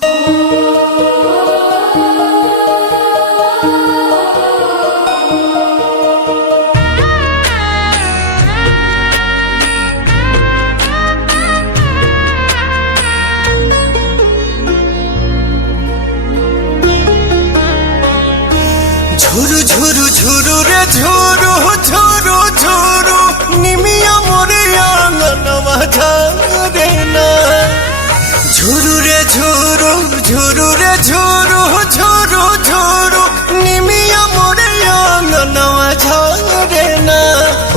ঝুরু ঝুরু ঝুরু রে ঝুরু ঝুরু ঝুরু নিমিয়া মোরে আঙ্গনवा ঝরে না। ঝুরু রে ঝুরু ঝুরু রে ঝুরু ঝুরু ঝুরু নিমিয়া মোরে আঙ্গনवा ঝরে না।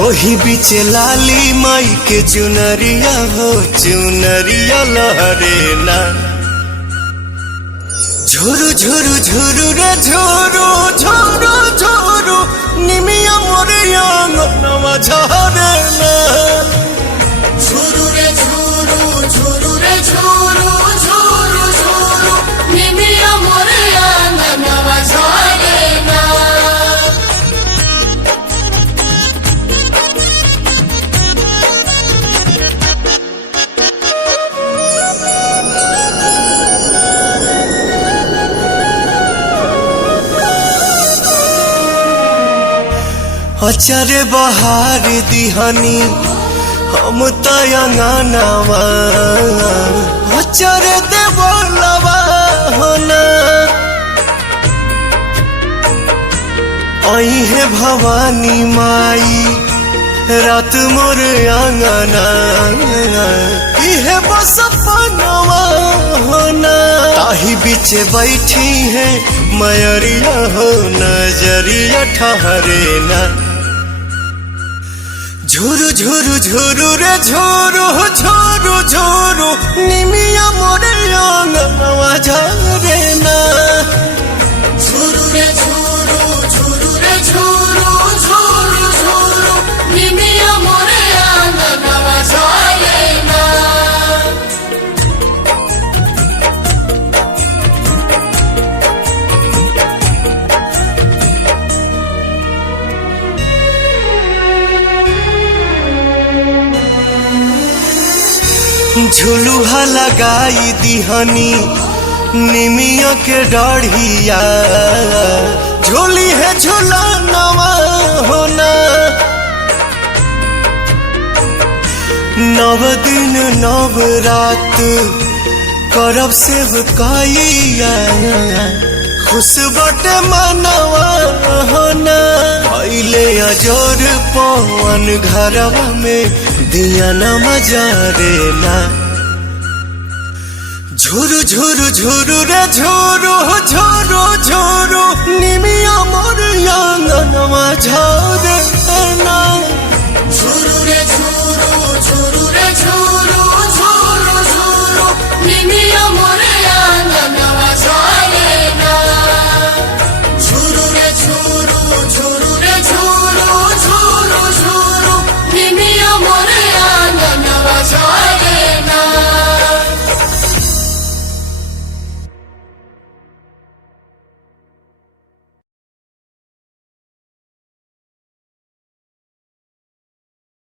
ओही बीच लाली माई के चुनरिया हो चुनरिया लहरे ना। झुरु झुरु झुरु रे झुरु झुरु झुरु निमिया मोरे आंगनवा झरे ना। झुरु रे झुरु झुरु रे झुरु झुरु झुरु निमिया मोरे आंगनवा झरे ना। अचरे बहार दिहानी हम तयंगनवा अचरे देवलवा होना। आई है भवानी माई रात मोर आंगना इहे बस पनवा होना। ताही बीच बैठी है मयरिया हो नजरिया ठहरे ना। झुरु झुरु झुरु रे झुरु झुरु झुरु निमिया मोरे आंगनवा झरे ना। झुरु रे झुरु झुरु रे झुरु झुरु झुरु निमिया मोरे आंगनवा झरे ना। झुलुहा लगाई दिहनी निमिया के डाढ़िया झोली है झुलनवा होना। नव दिन नव रात करब सेवकाइया खुश बटे मनवा होना। पहले अजोर पवन घरवा में दिया न मजारे ना। झुरु झुरु झुरु रे झुरु झुरु झुरु निमिया मोर आंगनवा झरे